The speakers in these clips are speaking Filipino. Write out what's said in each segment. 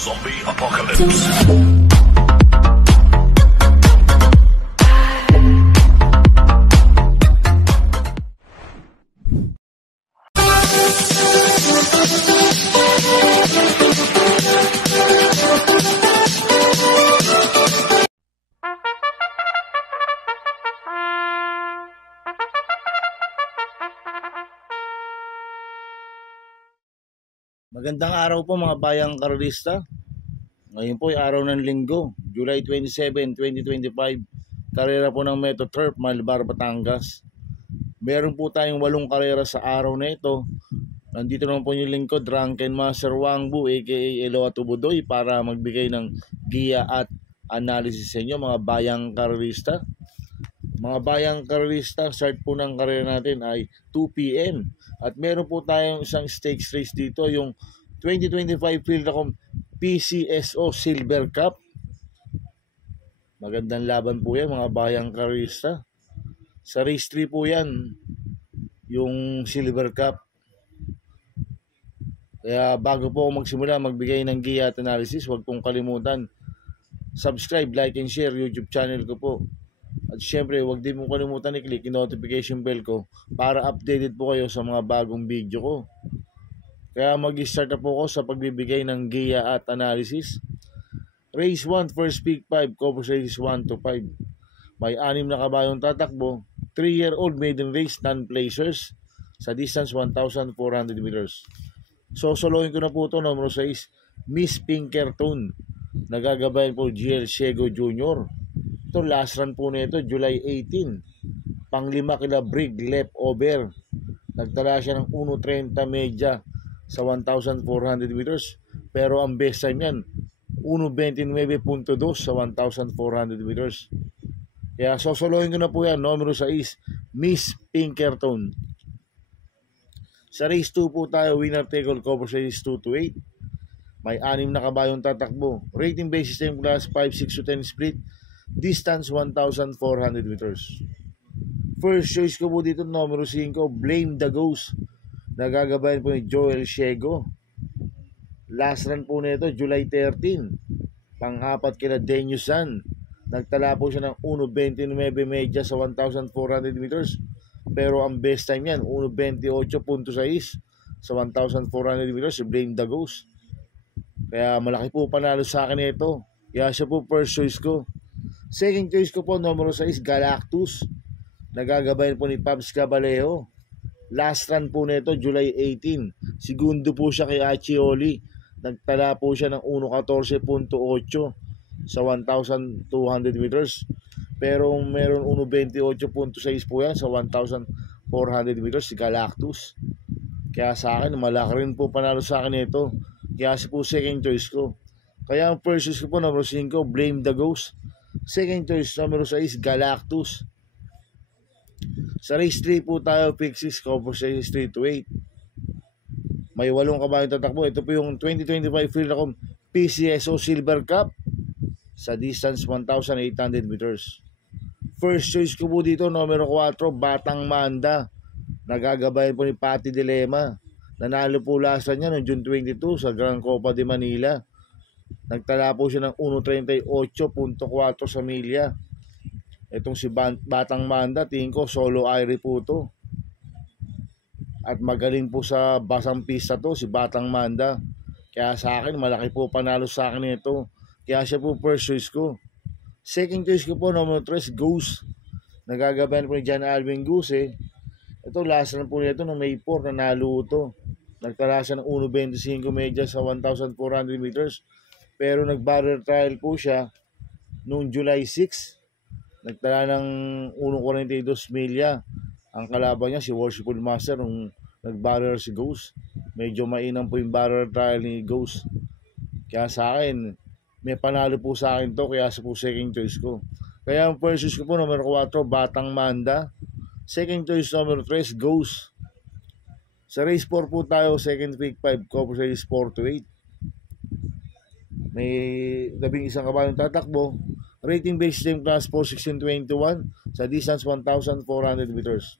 Zombie Apocalypse. Magandang araw po mga bayang karalista. Ngayon po ay araw ng linggo, July 27, 2025. Karera po ng Metro Turf, Malbar, Batangas. Meron po tayong 8 karera sa araw na ito. Nandito naman po yung lingkod, Drunken Master Wangbu aka Eloa Tubudoy, para magbigay ng giya at analysis sa inyo mga bayang karalista. Mga bayang karalista, start po ng karera natin ay 2 PM. At meron po tayong isang stakes race dito, yung 2025 Philracom PCSO Silver Cup. Magandang laban po yan mga bayang karista. Sa race 3 po yan, yung Silver Cup. Kaya bago po ako magsimula magbigay ng giya at analysis, huwag pong kalimutan subscribe, like, and share YouTube channel ko po. At syempre, huwag din mo kalimutan i-click yung notification bell ko para updated po kayo sa mga bagong video ko. Kaya mag-start na po ako sa pagbibigay ng giya at analysis. Race 1, first pick 5, covers races 1 to 5. May 6 na kabayong tatakbo, 3-year-old maiden race, non-placers, sa distance 1,400 meters. So, solohin ko na po ito, numero 6, Miss Pinkerton. Nagagabayan po GL Shego Jr. Ito, last run po nito, July 18. Pang-5 kila Brig left over. Nagtala siya ng 1.30 media sa 1,400 meters. Pero ang best time yan, 1.29.2 sa 1,400 meters. Kaya sosolohin ko na po yan, numero 6, Miss Pinkerton. Sa race 2 po tayo, winner take all, cover races 2 to 8. May 6 na kabayong tatakbo. Rating basis time class 5, 6 to 10 split. Distance 1,400 meters. First choice ko po dito, numero 5, Blame the Ghost. Nagagabayan po ni Joel Shego. Last run po nito, July 13. Pang-4 kila Denyusan. Nagtala po siya ng 1.29 media sa 1,400 meters. Pero ang best time yan, 1.28.6 sa 1,400 meters. Blame the Ghost. Kaya malaki po panalo sa akin ito. Kaya siya po first choice ko. Second choice ko po, numero 6, Galactus. Nagagabayan po ni Pabs Cabalejo. Last run po nito, July 18. Segundo po siya kay Achioli. Nagtala po siya ng 1.14.8 sa 1,200 meters. Pero meron 1.28.6 po yan sa 1,400 meters si Galactus. Kaya sa akin, malaki rin po panalo sa akin ito. Kaya siya po second choice ko. Kaya ang first choice ko po, numero 5, Blame the Ghost. Second choice, numero 6, Galactus. Sa race 3 po tayo, pick 6, cover races 3 to 8. May 8 kabayong tatakbo. Ito po yung 2025 Philracom PCSO Silver Cup sa distance 1,800 meters. First choice ko po dito, numero 4, Batang Manda. Nagagabayan po ni Patty Dilema. Nanalo po last niya noong June 22 sa Grand Copa de Manila. Nagtala po siya ng 1.38.4 sa milya. Itong si Batang Manda, tingin ko solo aire po to. At magaling po sa basang pista to si Batang Manda. Kaya sa akin, malaki po panalo sa akin ito. Kaya siya po first choice ko. Second choice ko po, number 3, Goose. Nagagabayan po ni John Alvin Goose. Ito, last run po nito noong May 4, nanalo ito. Nagtala siya ng 1.25 media sa 1,400 meters. Pero nag-barrier trial po siya noong July 6. Nagtala ng 1.42 milya. Ang kalaban niya si Worshipful Master nung nag-barrier si Ghost. Medyo mainam po yung barrier trial ni Ghost. Kaya sa akin, may panalo po sa akin to. Kaya sa po second choice ko. Kaya ang first choice ko po, numero 4, Batang Manda. Second choice, numero 3, Ghost. Sa race 4 po tayo, second pick 5, cover race 4 to 8. May 11 kabayong tatakbo. Rating based time class 4, 16, 21 sa distance 1,400 meters.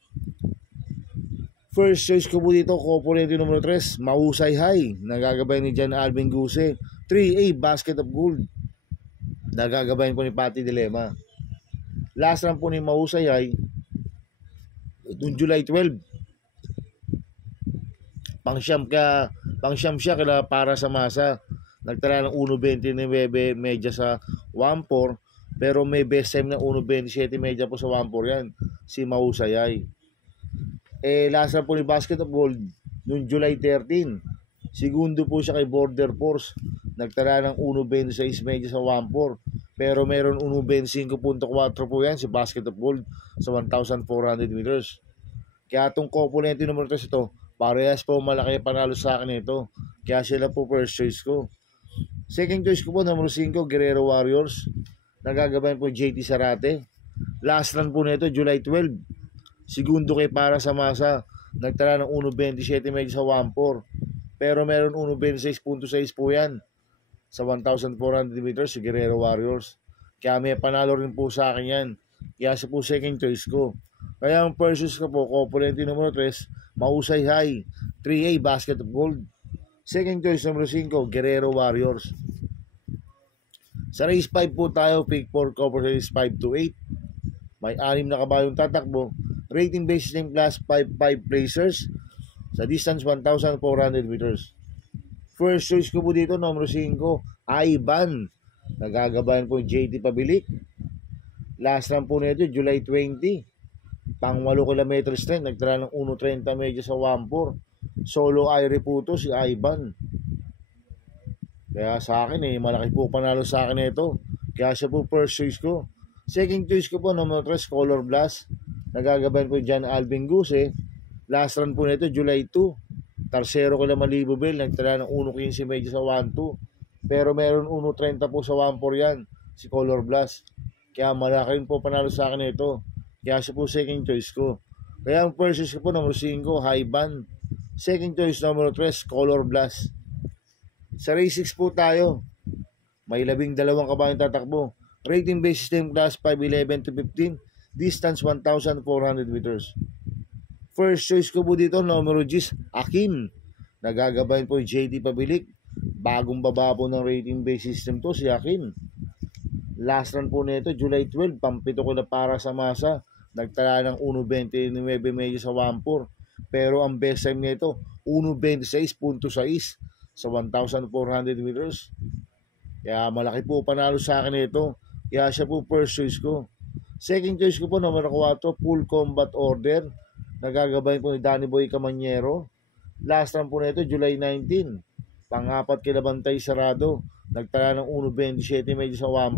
First choice ko po dito, Coponente numero 3, Mahusay High. Nagagabay ni John Alvin Guse. 3A Basket of Gold. Nagagabayan po ni Patty Dilema. Last run po ni Mahusay ay noong July 12. Pangsyam siya kaya para sa masa. Nagtala ng 1.29 medya sa 1.4, pero may best time na 1.27 medya po sa 1.4 yan. Si Mahusay ay. Last run po ni Basket of Gold noong July 13. Segundo po siya kay Border Force. Nagtala ng 1.26 medya sa 1.4. Pero meron 1.25.4 po yan si Basket of Gold sa 1,400 meters. Kaya itong componente numero 3 ito, parehas po malaki panalo sa akin ito. Kaya sila po first choice ko. Second choice ko po, numero 5, Guerrero Warriors. Nagagabayan po JT Sarate. Last run po nito, July 12. Segundo kay para sa masa. Nagtala ng 1.27 medya sa 1.4. Pero meron 1.26.6 po yan sa 1,400 meters si Guerrero Warriors. Kaya may panalo rin po sa akin yan. Kaya siya po second choice ko. Kaya ang first choice ko po, componente numero 3, Mahusay High, 3A Basket of Gold. Second choice numero 5, Guerrero Warriors. Sa race 5 po tayo, pick 4 cover race 5 to 8. May 6 na kabayong tatakbo. Rating basis ng class 5 placers sa distance 1,400 meters. First choice ko po dito, numero 5, Ivan. Nagagabayan po yung JT Pabilik. Last run po nito, July 20. Pang 8 km strength. Nagtala ng 1.30 medya sa 1.4. Solo Aire po to si Ivan. Kaya sa akin malaki po panalo sa akin ito. Kaya siya po first choice ko. Second choice ko po, numero 3, Color Blast. Nagagabayan po John Alvin Guse. Last run po nito, July 2. Tarsero ko lang Malibobel, nagtala ng 1.15 medyo sa 1.2. Pero meron 1.30 po sa 1.4 yan, si Color Blast. Kaya malaki rin po panalo sa akin ito. Kaya siya po second choice ko. Kaya ang first choice ko po, numero 5, Haiban. Second choice, numero 3, Color Blast. Sa race 6 po tayo. May 12 kabayong tatakbo. Rating basis system class 5.11 to 15. Distance 1,400 meters. First choice ko po dito, numero 10, Akim. Nagagabayan po yung JT Pabilik. Bagong baba po ng rating base system to, si Akim. Last run po nito, July 12, pampito ko na para sa masa. Nagtala ng 1.29 medyo sa 1.4. Pero ang best time nito, 1.26.6 sa 1,400 meters. Kaya malaki po panalo sa akin ito. Kaya siya po first choice ko. Second choice ko po, numero 4, Full Combat Order. Nagagabayan po ni Danny Boy Camanyero. Last run po nito, July 19. Pang-apat kilabantay sarado. Nagtala ng 1.27 medyo sa 1.4.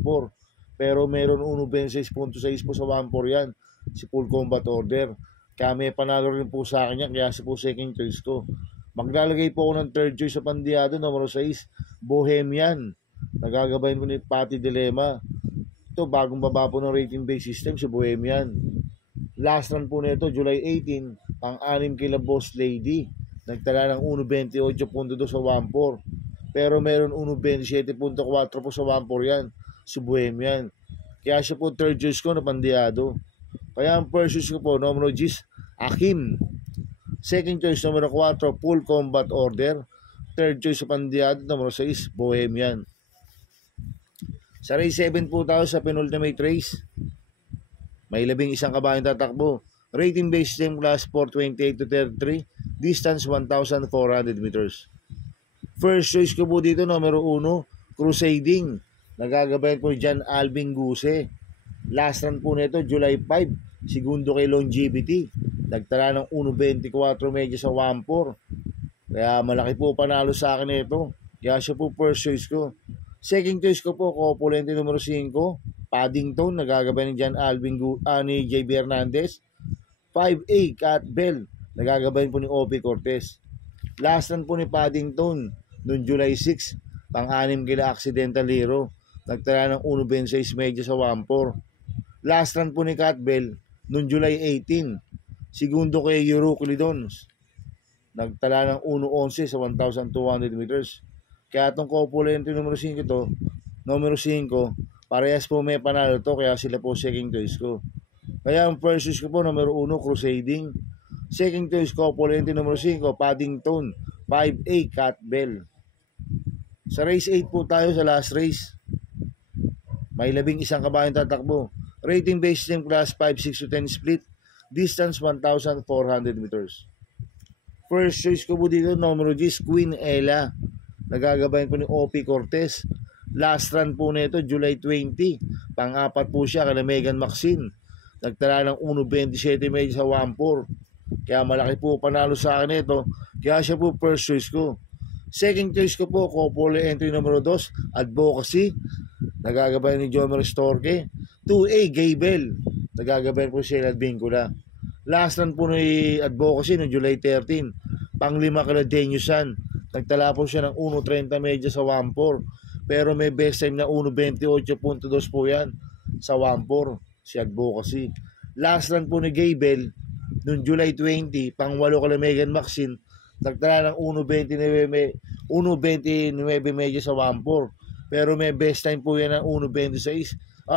Pero meron 1.26.6 po sa 1.4 yan. Si Full Combat Order. Kaya may panalo rin po sa akin yan. Kaya si po second choice ko. Maglalagay po ako ng third choice sa pandiyado, numero 6, Bohemian. Nagagabayan po ni Patty Dilema. Ito, bagong baba po ng rating base system si Bohemian. Last run po nito, July 18, pang-6 kila Boss Lady. Nagtala ng 1.28.2 sa 1.4. Pero meron 1.27.4 po sa 1.4 yan, si Bohemian. Kaya siya po third choice ko na pandiyado. Kaya ang first choice ko po, numero 10, Akim. Second choice, numero 4, Full Combat Order. Third choice sa pandiyado, numero 6, Bohemian. Sa race 7 po tayo sa penultimate race. May 11 kabayong tatakbo. Rating base system class 428 to 33. Distance 1,400 meters. First choice ko po dito, numero 1, Crusading. Nagagabayan po John Alvin Guse. Last run po nito, July 5. Segundo kay Longevity. Nagtala ng 1.24 medyo sa 1.4. Kaya malaki po panalo sa akin ito. Kaya siya po first choice ko. Second choice ko po, Copulente numero 5, Paddington. Nagagabayan ni John Alvin ni JB Hernandez. 5A, Cat Bell. Nagagabayan po ni Opi Cortez. Last run po ni Paddington noong July 6. Pang-6 kila Accidental Hero. Nagtala ng 1.26 medyo sa 1.4. Last run po ni Cat Bell noong July 18. Segundo kay Euruclidons. Nagtala ng 1.11 sa 1,200 meters. Kaya itong Copulente numero 5 to, numero 5, parehas po may panalo to, kaya sila po second choice ko. Kaya ang first choice ko po, numero 1, Crusading. Second choice, Copulente numero 5, Paddington. 5A, Cat Bell. Sa race 8 po tayo sa last race. May 11 kabayong tatakbo. Rating based team class 5, 6 to 10 split. Distance 1,400 meters. First choice ko po dito, numero 10, Queen Ella. Nagagabayan po ni O.P. Cortez. Last run po nito, July 20. Pang-apat po siya kay Megan Maxine. Nagtala ng 1.27 medyo sa 1.4. Kaya malaki po panalo sa akin ito. Kaya siya po first choice ko. Second choice ko po, couple entry numero 2, Advocacy. Nagagabayan ni Jomer Storke. 2A, Gaybel. Nagagabayan po siya at Vincula. Last run po ni Advocacy noong July 13. Pang-5 kala Denyusan. Nagtala po siya ng 1.30 medyo sa 1.4. Pero may best time na 1.28.2 po yan sa 1.4 si Advocacy. Last run po ni Gaybel noong July 20. Pang-8 kala Megan Maxine. Nagtala ng 1.29 medyo sa 1.4. Pero may best time po yan ng 1.27.6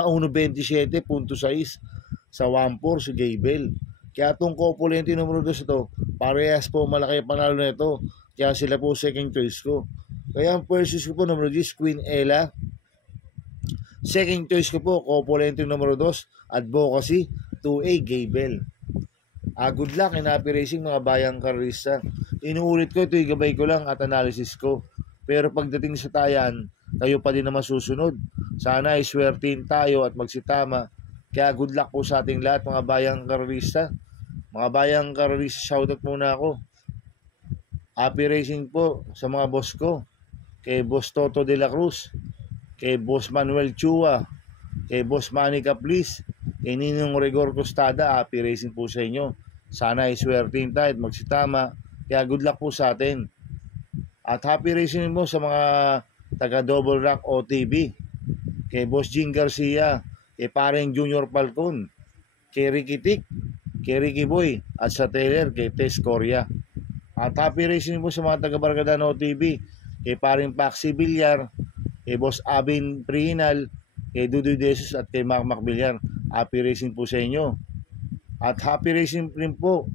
sa 1.4 si Gaybel. Kaya itong couple entry numero 2 ito, parehas po malaki panalo na ito. Kaya sila po second choice ko. Kaya ang first choice ko po numero 10, Queen Ella. Second choice ko po, couple entry numero 2, Advocacy. 2A, Gaybel. Good luck in Happy Racing mga bayang karista. Inuulit ko, ito gabay ko lang at analysis ko. Pero pagdating sa tayan, kayo pa din naman susunod. Sana ay swertin tayo at magsitama. Kaya good luck po sa ating lahat mga bayang karista. Mga bayang karista, shoutout muna ako. Happy Racing po sa mga boss ko. Kay Boss Toto de la Cruz, kay Boss Manuel Chua, kay Boss Manny Caplis, kay Ninong Rigor Costada. Happy Racing po sa inyo. Sana ay swertin tayo at magsitama. Kaya good luck po sa atin. At happy racing mo sa mga taga Double Rock OTV. Kay Boss Jing Garcia, kay Pareng Junior Falcon, kay Ricky Tik, kay Ricky Boy, at sa Taylor, kay Tess Coria. At happy racing mo sa mga taga Barkada OTV. Kay Pareng Paxi Villar, kay Boss Abin Prihinal, kay Dudoy Desus at kay Mac Villar. Happy racing po sa inyo. At happy racing rin po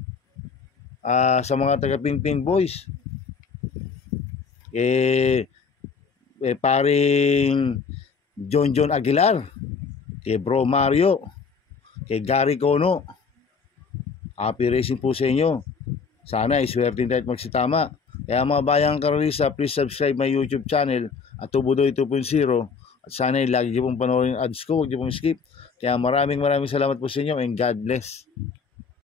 sa mga taga Pingping Boys. Paring John Aguilar, kay Bro Mario, kay Gary Cono. Happy racing po sa inyo. Sana iswerte tayo at magsitama. Kaya mga bayang karalisa, please subscribe my YouTube channel at Tubudoy 2.0. At sana lagi niyo pong panoorin yung ads ko, huwag niyo pong skip. Kaya maraming salamat po sa inyo and God bless.